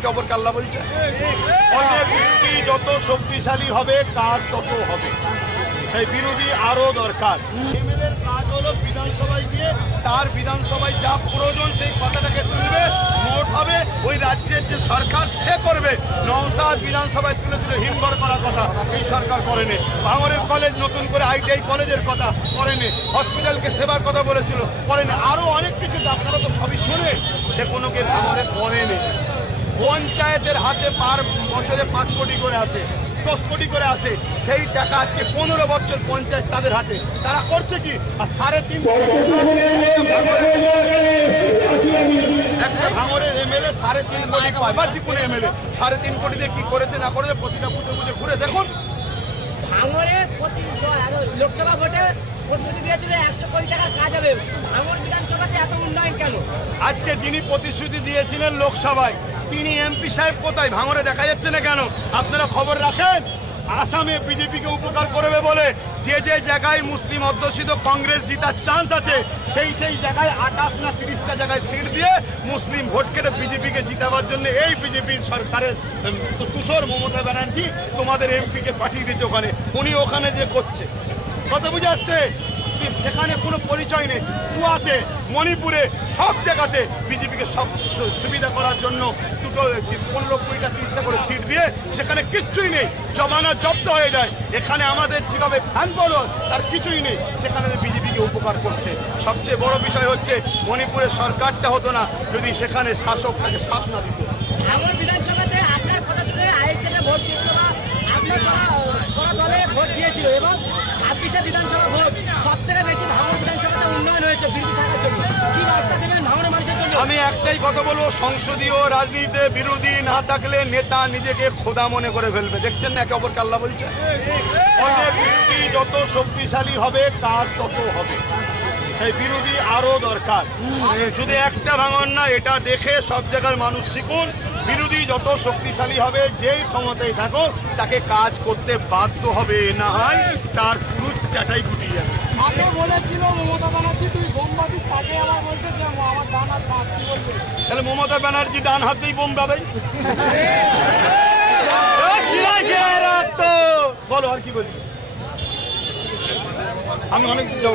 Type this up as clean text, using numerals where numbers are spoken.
একে অপরকে আল্লাহ বলছে। বিরোধী যত শক্তিশালী হবে কাজ তত হবে, তাই বিরোধী আরো দরকার। এমএলএর কাজ হলো বিধানসভায় গিয়ে তার বিধানসভায় যা প্রয়োজন সেই কথাটাকে তুলবে, নোট হবে, ওই রাজ্যের যে সরকার সে করবে। নওশাদ বিধানসভায় তুলেছিল হিমঘর করার কথা, এই সরকার করেনি। ভাঙড়ের কলেজ নতুন করে আইটিআই কলেজের কথা করেনি। হসপিটালকে সেবার কথা বলেছিল, করেনি। আরো অনেক কিছু আপনারা তো সবই শুনে, সেগুলোকে ভাঙড়ে করেনি। পঞ্চায়েতের হাতে পার বছরে 5 কোটি করে আসে, 10 কোটি করে আসে, সেই টাকা আজকে 15 বছর পঞ্চায়েত তাদের হাতে, তারা করছে কি? আর 3.5 একটা ভাঙড়ের এমএলএ 3.5 কোটি পায়, বা যে কোনো এমএলএ 3.5 কোটি দিয়ে কি করেছে না করেছে প্রতিটা বুঝে বুঝে ঘুরে দেখুন। ভাঙড়ে লোকসভা ভোটে প্রতিশ্রুতি দিয়েছিল 100 কোটি টাকার কাজ হবে, ভাঙড় বিধানসভাতে এত উন্নয়ন কেন? আজকে যিনি প্রতিশ্রুতি দিয়েছিলেন লোকসভায়, তিনি এমপি সাহেব কোথায়? ভাঙড়ে দেখা যাচ্ছে না কেন? আপনারা খবর রাখেন। আসামে বিজেপিকে উপকার করবে বলে যে যে জায়গায় মুসলিম অধ্যুষিত কংগ্রেস জিতার চান্স আছে, সেই সেই জায়গায় 28 না 30টা জায়গায় সিট দিয়ে মুসলিম ভোট কেটে বিজেপিকে জিতাবার জন্য এই বিজেপির সরকারের তুষর মমতা ব্যানার্জি তোমাদের এমপিকে পাঠিয়ে দিয়েছে ওখানে। উনি ওখানে যে করছে, কত বুঝে আসছে? সেখানে কোনো পরিচয় নেই। কুয়াতে, মণিপুরে, সব জায়গাতে বিজেপিকে সব সুবিধা করার জন্য 15 কোটিটা 30টা করে সিট দিয়ে সেখানে কিচ্ছুই নেই, জমানা জব্দ হয়ে যায়। এখানে আমাদের যেভাবে ফ্যান বলো তার কিছুই নেই, সেখানে বিজেপিকে উপকার করছে। সবচেয়ে বড় বিষয় হচ্ছে মণিপুরের সরকারটা হতো না যদি সেখানে শাসক তাকে সাথ না দিত। ভাঙড় বিধানসভাতে আপনার কথা শুনে আইএসএফে ভোট দিয়েছিল বা আপনার কোনো দলে ভোট দিয়েছিল, এবং 26 বিধানসভা ভোট সব থেকে বেশি ভাঙড় বিধানসভাতে উন্নয়ন হয়েছে বিরোধী থাকার জন্য। কি বার্তা দেবেন ভাঙড়ের মানুষের জন্য? আমি একটাই কথা বলবো, সংসদীয় রাজনীতিতে বিরোধী না থাকলে নেতা নিজেকে খোদা মনে করে ফেলবে। দেখছেন না একে অপরকে আল্লাহ বলছে। বিরোধী যত শক্তিশালী হবে কাজ তত হবে, এই বিরোধী আরো দরকার। শুধু একটা ভাঙড় না, এটা দেখে সব জায়গার মানুষ শিখুন। বিরোধী যত শক্তিশালী হবে, যেই ক্ষমতায় থাকো তাকে কাজ করতে বাধ্য হবে, না হয় তার পুরুষ চাটাই গুটিয়ে যাবে। আগে বলেছিল মমতা ব্যানার্জি তুই বোম বাঁধিস, তাকে আবার বলছে যে আমার ডান হাত বাঁ, কি বলবে? তাহলে মমতা ব্যানার্জি ডান হাতেই বোম বাঁধাই। বলো আর কি বলি, আমি অনেক ভিডিও